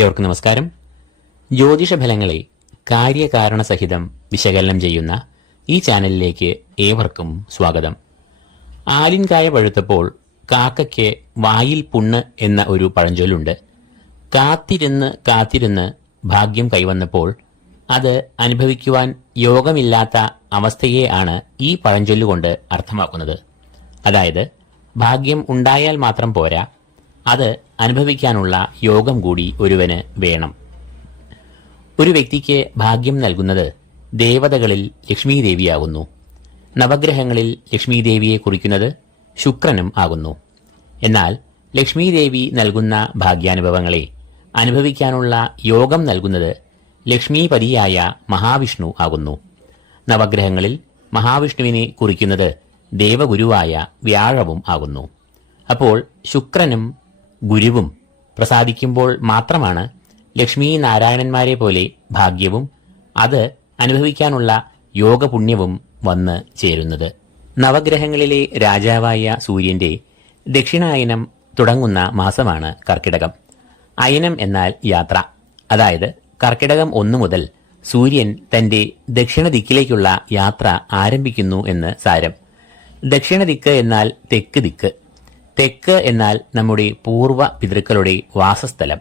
ഏവർക്കും നമസ്കാരം. ജ്യോതിഷ ഫലങ്ങളെ കാര്യകാരണസഹിതം വിശകലനം ചെയ്യുന്ന ഈ ചാനലിലേക്ക് ഏവർക്കും സ്വാഗതം. ആലിൻകായ പഴുത്തപ്പോൾ കാക്കയ്ക്ക് വായിൽ പുണ്ണ് എന്ന ഒരു പഴഞ്ചൊല്ലുണ്ട്. കാത്തിരുന്ന് കാത്തിരുന്ന് ഭാഗ്യം കൈവന്നപ്പോൾ അത് അനുഭവിക്കുവാൻ യോഗമില്ലാത്ത അവസ്ഥയെ ആണ് ഈ പഴഞ്ചൊല്ലുകൊണ്ട് അർത്ഥമാക്കുന്നത്. അതായത് ഭാഗ്യം ഉണ്ടായാൽ മാത്രം പോരാ, അത് അനുഭവിക്കാനുള്ള യോഗം കൂടി ഒരുവന് വേണം. ഒരു വ്യക്തിക്ക് ഭാഗ്യം നൽകുന്നത് ദേവതകളിൽ ലക്ഷ്മി ദേവിയാകുന്നു. നവഗ്രഹങ്ങളിൽ ലക്ഷ്മി ദേവിയെ കുറിക്കുന്നത് ശുക്രനും ആകുന്നു. എന്നാൽ ലക്ഷ്മി ദേവി നൽകുന്ന ഭാഗ്യാനുഭവങ്ങളെ അനുഭവിക്കാനുള്ള യോഗം നൽകുന്നത് ലക്ഷ്മീപതിയായ മഹാവിഷ്ണു ആകുന്നു. നവഗ്രഹങ്ങളിൽ മഹാവിഷ്ണുവിനെ കുറിക്കുന്നത് ദേവഗുരുവായ വ്യാഴവും ആകുന്നു. അപ്പോൾ ശുക്രനും ഗുരുവും പ്രസാദിക്കുമ്പോൾ മാത്രമാണ് ലക്ഷ്മീ നാരായണന്മാരെ പോലെ ഭാഗ്യവും അത് അനുഭവിക്കാനുള്ള യോഗപുണ്യവും വന്ന് ചേരുന്നത്. നവഗ്രഹങ്ങളിലെ രാജാവായ സൂര്യന്റെ ദക്ഷിണായനം തുടങ്ങുന്ന മാസമാണ് കർക്കിടകം. അയനം എന്നാൽ യാത്ര. അതായത് കർക്കിടകം 1 മുതൽ സൂര്യൻ തന്റെ ദക്ഷിണ ദിക്കിലേക്കുള്ള യാത്ര ആരംഭിക്കുന്നു എന്ന് സാരം. ദക്ഷിണ ദിക്ക് എന്നാൽ തെക്ക് ദിക്ക്. തെക്ക് എന്നാൽ നമ്മുടെ പൂർവ്വ പിതൃക്കളുടെ വാസസ്ഥലം.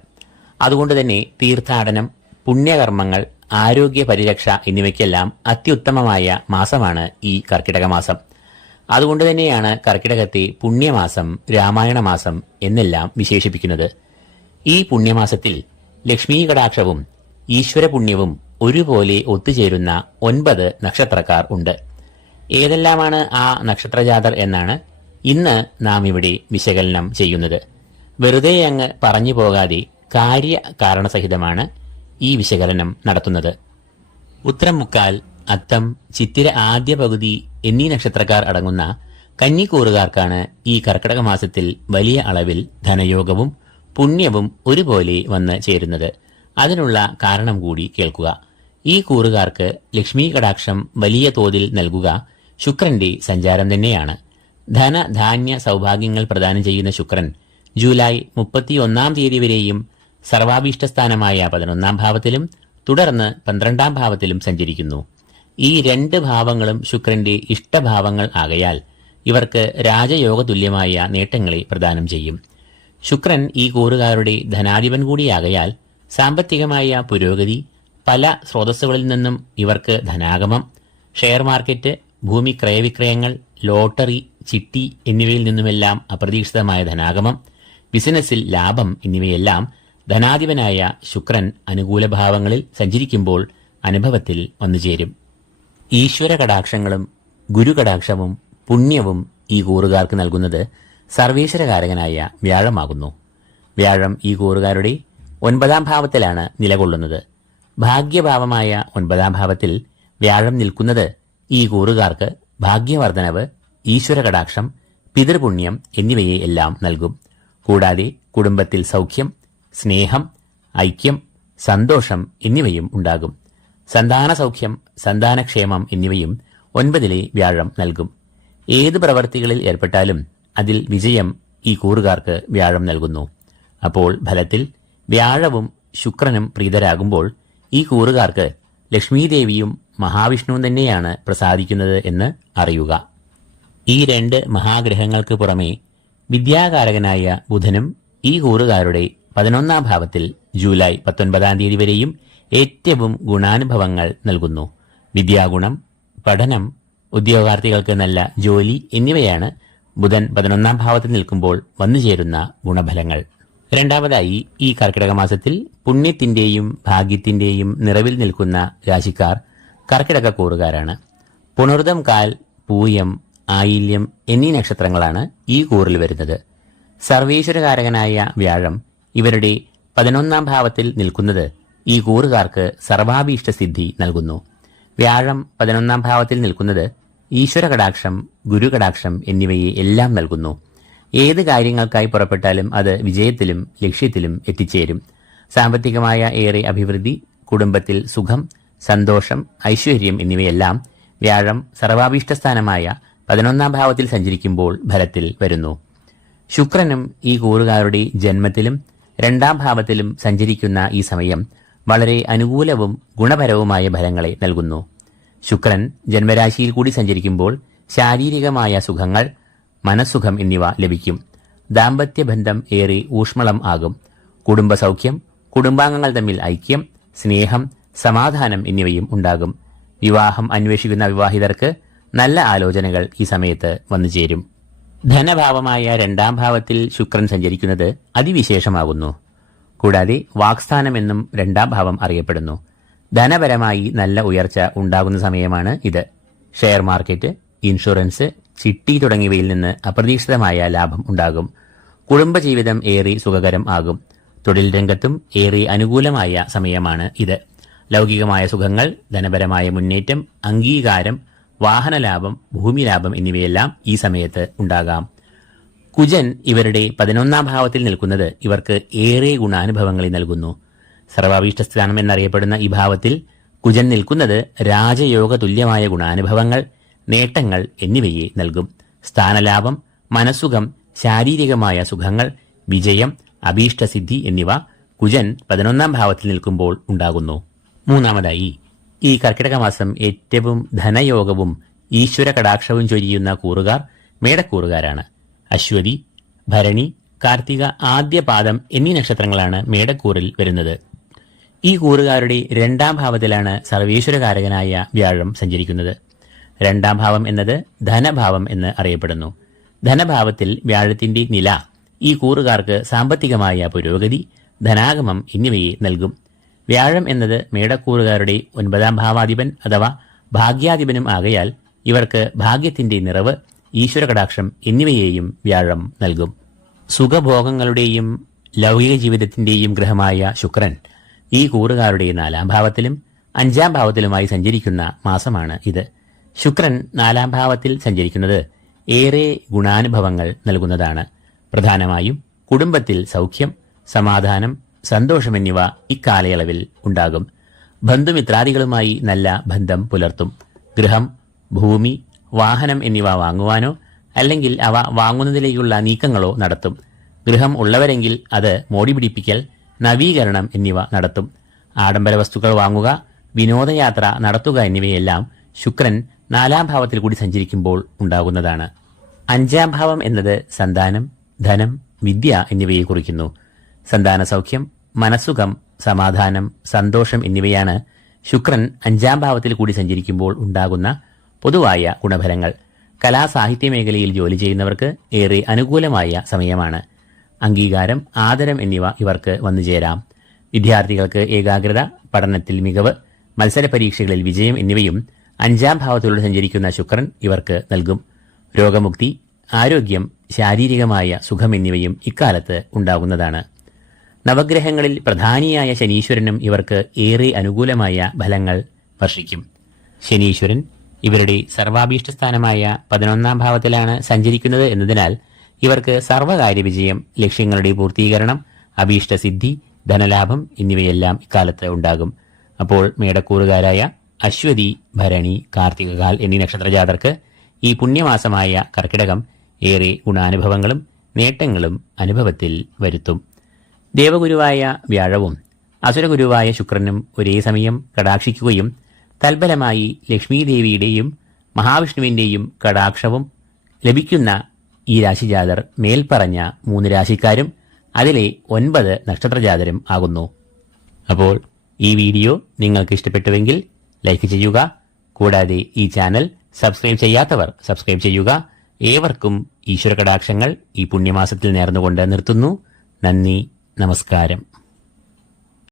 അതുകൊണ്ട് തന്നെ തീർത്ഥാടനം, പുണ്യകർമ്മങ്ങൾ, ആരോഗ്യ പരിരക്ഷ എന്നിവയ്ക്കെല്ലാം അത്യുത്തമമായ മാസമാണ് ഈ കർക്കിടക മാസം. അതുകൊണ്ട് തന്നെയാണ് കർക്കിടകത്തെ പുണ്യമാസം, രാമായണ മാസം എന്നെല്ലാം വിശേഷിപ്പിക്കുന്നത്. ഈ പുണ്യമാസത്തിൽ ലക്ഷ്മീ കടാക്ഷവും ഈശ്വരപുണ്യവും ഒരുപോലെ ഒത്തുചേരുന്ന 9 നക്ഷത്രക്കാർ ഉണ്ട്. ഏതെല്ലാമാണ് ആ നക്ഷത്രജാതർ എന്നാണ് ഇന്ന് നാം ഇവിടെ വിശകലനം ചെയ്യുന്നത്. വെറുതെ അങ്ങ് പറഞ്ഞു പോകാതെ കാര്യകാരണസഹിതമാണ് ഈ വിശകലനം നടത്തുന്നത്. ഉത്തരം മുക്കാൽ, അത്തം, ചിത്തിര ആദ്യ പകുതി എന്നീ നക്ഷത്രക്കാർ അടങ്ങുന്ന കന്നിക്കൂറുകാർക്കാണ് ഈ കർക്കിടക മാസത്തിൽ വലിയ അളവിൽ ധനയോഗവും പുണ്യവും ഒരുപോലെ വന്ന് ചേരുന്നത്. അതിനുള്ള കാരണം കൂടി കേൾക്കുക. ഈ കൂറുകാർക്ക് ലക്ഷ്മീ കടാക്ഷം വലിയ തോതിൽ നൽകുക ശുക്രന്റെ സഞ്ചാരം തന്നെയാണ്. ധനധാന്യ സൗഭാഗ്യങ്ങൾ പ്രദാനം ചെയ്യുന്ന ശുക്രൻ ജൂലൈ 31 തീയതി വരെയും സർവാഭീഷ്ടസ്ഥാനമായ 11 ഭാവത്തിലും തുടർന്ന് 12 ഭാവത്തിലും സഞ്ചരിക്കുന്നു. ഈ 2 ഭാവങ്ങളും ശുക്രന്റെ ഇഷ്ടഭാവങ്ങൾ ആകയാൽ ഇവർക്ക് രാജയോഗ തുല്യമായ നേട്ടങ്ങളെ പ്രദാനം ചെയ്യും. ശുക്രൻ ഈ കൂറുകാരുടെ ധനാധിപൻ കൂടിയാകയാൽ സാമ്പത്തികമായ പുരോഗതി, പല സ്രോതസ്സുകളിൽ നിന്നും ഇവർക്ക് ധനാഗമം, ഷെയർ മാർക്കറ്റ്, ഭൂമി ക്രയവിക്രയങ്ങൾ, ലോട്ടറി, ചിട്ടി എന്നിവയിൽ നിന്നുമെല്ലാം അപ്രതീക്ഷിതമായ ധനാഗമം, ബിസിനസ്സിൽ ലാഭം എന്നിവയെല്ലാം ധനാധിപനായ ശുക്രൻ അനുകൂല ഭാവങ്ങളിൽ സഞ്ചരിക്കുമ്പോൾ അനുഭവത്തിൽ വന്നുചേരും. ഈശ്വര കടാക്ഷങ്ങളും ഗുരുകടാക്ഷവും പുണ്യവും ഈ കൂറുകാർക്ക് നൽകുന്നത് സർവേശ്വരകാരകനായ വ്യാഴമാകുന്നു. വ്യാഴം ഈ കൂറുകാരുടെ 9 ഭാവത്തിലാണ് നിലകൊള്ളുന്നത്. ഭാഗ്യഭാവമായ 9 ഭാവത്തിൽ വ്യാഴം നിൽക്കുന്നത് ഈ കൂറുകാർക്ക് ഭാഗ്യവർദ്ധനവ്, ഈശ്വര കടാക്ഷം, പിതൃപുണ്യം എന്നിവയെ എല്ലാം നൽകും. കൂടാതെ കുടുംബത്തിൽ സൗഖ്യം, സ്നേഹം, ഐക്യം, സന്തോഷം എന്നിവയും ഉണ്ടാകും. സന്താന സൗഖ്യം, സന്താനക്ഷേമം എന്നിവയും 9 വ്യാഴം നൽകും. ഏത് പ്രവർത്തികളിൽ ഏർപ്പെട്ടാലും അതിൽ വിജയം ഈ കൂറുകാർക്ക് വ്യാഴം നൽകുന്നു. അപ്പോൾ ഫലത്തിൽ വ്യാഴവും ശുക്രനും പ്രീതരാകുമ്പോൾ ഈ കൂറുകാർക്ക് ലക്ഷ്മീദേവിയും മഹാവിഷ്ണുവും തന്നെയാണ് പ്രസാദിക്കുന്നത് എന്ന് അറിയുക. ഈ 2 മഹാഗ്രഹങ്ങൾക്ക് പുറമെ വിദ്യാകാരകനായ ബുധനും ഈ കൂറുകാരുടെ 11 ഭാവത്തിൽ ജൂലൈ 19 തീയതി വരെയും ഏറ്റവും ഗുണാനുഭവങ്ങൾ നൽകുന്നു. വിദ്യാഗുണം, പഠനം, ഉദ്യോഗാർത്ഥികൾക്ക് നല്ല ജോലി എന്നിവയാണ് ബുധൻ 11 ഭാവത്തിൽ നിൽക്കുമ്പോൾ വന്നുചേരുന്ന ഗുണഫലങ്ങൾ. രണ്ടാമതായി, ഈ കർക്കിടക മാസത്തിൽ പുണ്യത്തിന്റെയും ഭാഗ്യത്തിന്റെയും നിറവിൽ നിൽക്കുന്ന രാശിക്കാർ കർക്കിടക കൂറുകാരാണ്. പുണർദം കാൽ, പൂയം, ആയില്യം എന്നീ നക്ഷത്രങ്ങളാണ് ഈ കൂറിൽ വരുന്നത്. സർവേശ്വരകാരകനായ വ്യാഴം ഇവരുടെ 11 ഭാവത്തിൽ നിൽക്കുന്നത് ഈ കൂറുകാർക്ക് സർവാഭീഷ്ടസിദ്ധി നൽകുന്നു. വ്യാഴം 11 ഭാവത്തിൽ നിൽക്കുന്നത് ഈശ്വര കടാക്ഷം, ഗുരുകടാക്ഷം എന്നിവയെ എല്ലാം നൽകുന്നു. ഏത് കാര്യങ്ങൾക്കായി പുറപ്പെട്ടാലും അത് വിജയത്തിലും ലക്ഷ്യത്തിലും എത്തിച്ചേരും. സാമ്പത്തികമായ ഏറെ അഭിവൃദ്ധി, കുടുംബത്തിൽ സുഖം, സന്തോഷം, ഐശ്വര്യം എന്നിവയെല്ലാം വ്യാഴം സർവാഭീഷ്ടസ്ഥാനമായ 11 ഭാവത്തിൽ സഞ്ചരിക്കുമ്പോൾ ഫലത്തിൽ വരുന്നു. ശുക്രനും ഈ കൂറുകാരുടെ ജന്മത്തിലും രണ്ടാം ഭാവത്തിലും സഞ്ചരിക്കുന്ന ഈ സമയം വളരെ അനുകൂലവും ഗുണപരവുമായ ഫലങ്ങളെ നൽകുന്നു. ശുക്രൻ ജന്മരാശിയിൽ കൂടി സഞ്ചരിക്കുമ്പോൾ ശാരീരികമായ സുഖങ്ങൾ, മനസ്സുഖം എന്നിവ ലഭിക്കും. ദാമ്പത്യബന്ധം ഏറെ ഊഷ്മളം ആകും. കുടുംബസൗഖ്യം, കുടുംബാംഗങ്ങൾ തമ്മിൽ ഐക്യം, സ്നേഹം, സമാധാനം എന്നിവയും ഉണ്ടാകും. വിവാഹം അന്വേഷിക്കുന്ന വിവാഹിതർക്ക് നല്ല ആലോചനകൾ ഈ സമയത്ത് വന്നുചേരും. ധനഭാവമായ രണ്ടാം ഭാവത്തിൽ ശുക്രൻ സഞ്ചരിക്കുന്നത് അതിവിശേഷമാകുന്നു. കൂടാതെ വാക്സ്ഥാനമെന്നും രണ്ടാം ഭാവം അറിയപ്പെടുന്നു. ധനപരമായി നല്ല ഉയർച്ച ഉണ്ടാകുന്ന സമയമാണ് ഇത്. ഷെയർ മാർക്കറ്റ്, ഇൻഷുറൻസ്, ചിട്ടി തുടങ്ങിയവയിൽ നിന്ന് അപ്രതീക്ഷിതമായ ലാഭം ഉണ്ടാകും. കുടുംബജീവിതം ഏറെ സുഖകരം ആകും. തൊഴിൽ രംഗത്തും ഏറെ അനുകൂലമായ സമയമാണ് ഇത്. ലൗകികമായ സുഖങ്ങൾ, ധനപരമായ മുന്നേറ്റം, അംഗീകാരം, വാഹനലാഭം, ഭൂമിലാഭം എന്നിവയെല്ലാം ഈ സമയത്ത് ഉണ്ടാകാം. കുജൻ ഇവരുടെ 11ാം ഭാവത്തിൽ നിൽക്കുന്നത് ഇവർക്ക് ഏറെ ഗുണാനുഭവങ്ങളെ നൽകുന്നു. സർവാഭീഷ്ടസ്ഥാനം എന്നറിയപ്പെടുന്ന ഈ ഭാവത്തിൽ കുജൻ നിൽക്കുന്നത് രാജയോഗ തുല്യമായ ഗുണാനുഭവങ്ങൾ, നേട്ടങ്ങൾ എന്നിവയെ നൽകും. സ്ഥാനലാഭം, മനസ്സുഖം, ശാരീരികമായ സുഖങ്ങൾ, വിജയം, അഭീഷ്ടസിദ്ധി എന്നിവ കുജൻ 11ാം ഭാവത്തിൽ നിൽക്കുമ്പോൾ ഉണ്ടാകുന്നു. മൂന്നാമതായി, ഈ കർക്കിടക മാസം ഏറ്റവും ധനയോഗവും ഈശ്വര കടാക്ഷവും ചൊരിയുന്ന കൂറുകാർ മേടക്കൂറുകാരാണ്. അശ്വതി, ഭരണി, കാർത്തിക, ആദ്യ പാദം എന്നീ നക്ഷത്രങ്ങളാണ് മേടക്കൂറിൽ വരുന്നത്. ഈ കൂറുകാരുടെ രണ്ടാം ഭാവത്തിലാണ് സർവേശ്വരകാരകനായ വ്യാഴം സഞ്ചരിക്കുന്നത്. രണ്ടാം ഭാവം എന്നത് ധനഭാവം എന്ന് അറിയപ്പെടുന്നു. ധനഭാവത്തിൽ വ്യാഴത്തിന്റെ നില ഈ കൂറുകാർക്ക് സാമ്പത്തികമായ പുരോഗതി, ധനാഗമം എന്നിവയെ നൽകും. വ്യാഴം എന്നത് മേടക്കൂറുകാരുടെ 9ാം ഭാവാധിപൻ അഥവാ ഭാഗ്യാധിപനും ആകയാൽ ഇവർക്ക് ഭാഗ്യത്തിന്റെ നിറവ്, ഈശ്വര കടാക്ഷം എന്നിവയെയും വ്യാഴം നൽകും. സുഖഭോഗങ്ങളുടെയും ലൗകിക ജീവിതത്തിന്റെയും ഗ്രഹമായ ശുക്രൻ ഈ കൂറുകാരുടെ 4ാം ഭാവത്തിലും 5ാം ഭാവത്തിലുമായി സഞ്ചരിക്കുന്ന മാസമാണ് ഇത്. ശുക്രൻ 4ാം ഭാവത്തിൽ സഞ്ചരിക്കുന്നത് ഏറെ ഗുണാനുഭവങ്ങൾ നൽകുന്നതാണ്. പ്രധാനമായും കുടുംബത്തിൽ സൗഖ്യം, സമാധാനം, സന്തോഷം എന്നിവ ഇക്കാലയളവിൽ ഉണ്ടാകും. ബന്ധുമിത്രാദികളുമായി നല്ല ബന്ധം പുലർത്തും. ഗൃഹം, ഭൂമി, വാഹനം എന്നിവ വാങ്ങുവാനോ അല്ലെങ്കിൽ അവ വാങ്ങുന്നതിലേക്കുള്ള നീക്കങ്ങളോ നടത്തും. ഗൃഹം ഉള്ളവരെങ്കിൽ അത് മോടി പിടിപ്പിക്കൽ, നവീകരണം എന്നിവ നടത്തും. ആഡംബര വസ്തുക്കൾ വാങ്ങുക, വിനോദയാത്ര നടത്തുക എന്നിവയെല്ലാം ശുക്രൻ 4ാം ഭാവത്തിൽ കൂടി സഞ്ചരിക്കുമ്പോൾ ഉണ്ടാകുന്നതാണ്. 5ാം ഭാവം എന്നത് സന്താനം, ധനം, വിദ്യ എന്നിവയെ കുറിക്കുന്നു. സന്താന സൗഖ്യം, മനസ്സുഖം, സമാധാനം, സന്തോഷം എന്നിവയാണ് ശുക്രൻ 5ാം ഭാവത്തിൽ കൂടി സഞ്ചരിക്കുമ്പോൾ ഉണ്ടാകുന്ന പൊതുവായ ഗുണഫലങ്ങൾ. കലാസാഹിത്യ മേഖലയിൽ ജോലി ചെയ്യുന്നവർക്ക് ഏറെ അനുകൂലമായ സമയമാണ്. അംഗീകാരം, ആദരം എന്നിവ ഇവർക്ക് വന്നുചേരാം. വിദ്യാർത്ഥികൾക്ക് ഏകാഗ്രത, പഠനത്തിൽ മികവ്, മത്സര പരീക്ഷകളിൽ വിജയം എന്നിവയും 5ാം ഭാവത്തിലൂടെ സഞ്ചരിക്കുന്ന ശുക്രൻ ഇവർക്ക് നൽകും. രോഗമുക്തി, ആരോഗ്യം, ശാരീരികമായ സുഖം എന്നിവയും ഇക്കാലത്ത് ഉണ്ടാകുന്നതാണ്. നവഗ്രഹങ്ങളിൽ പ്രധാനിയായ ശനീശ്വരനും ഇവർക്ക് ഏറെ അനുകൂലമായ ഫലങ്ങൾ വർഷിക്കും. ശനീശ്വരൻ ഇവരുടെ സർവാഭീഷ്ടസ്ഥാനമായ 11ാം ഭാവത്തിലാണ് സഞ്ചരിക്കുന്നത് എന്നതിനാൽ ഇവർക്ക് സർവകാര്യ വിജയം, ലക്ഷ്യങ്ങളുടെ പൂർത്തീകരണം, അഭീഷ്ടസിദ്ധി, ധനലാഭം എന്നിവയെല്ലാം ഇക്കാലത്ത് ഉണ്ടാകും. അപ്പോൾ മേടക്കൂറുകാരായ അശ്വതി, ഭരണി, കാർത്തികകാൽ എന്നീ നക്ഷത്രജാതർക്ക് ഈ പുണ്യമാസമായ കർക്കിടകം ഏറെ ഗുണാനുഭവങ്ങളും നേട്ടങ്ങളും അനുഭവത്തിൽ വരുത്തും. ദേവഗുരുവായ വ്യാഴവും അസുരഗുരുവായ ശുക്രനും ഒരേ സമയം കടാക്ഷിക്കുകയും തൽഫലമായി ലക്ഷ്മീദേവിയുടെയും മഹാവിഷ്ണുവിന്റെയും കടാക്ഷവും ലഭിക്കുന്ന ഈ രാശിജാതർ മേൽപ്പറഞ്ഞ 3 രാശിക്കാരും അതിലെ 9 നക്ഷത്രജാതരും ആകുന്നു. അപ്പോൾ ഈ വീഡിയോ നിങ്ങൾക്ക് ഇഷ്ടപ്പെട്ടുവെങ്കിൽ ലൈക്ക് ചെയ്യുക. കൂടാതെ ഈ ചാനൽ സബ്സ്ക്രൈബ് ചെയ്യാത്തവർ സബ്സ്ക്രൈബ് ചെയ്യുക. ഏവർക്കും ഈശ്വര കടാക്ഷങ്ങൾ ഈ പുണ്യമാസത്തിൽ നേർന്നുകൊണ്ട് നിർത്തുന്നു. നന്ദി, നമസ്കാരം.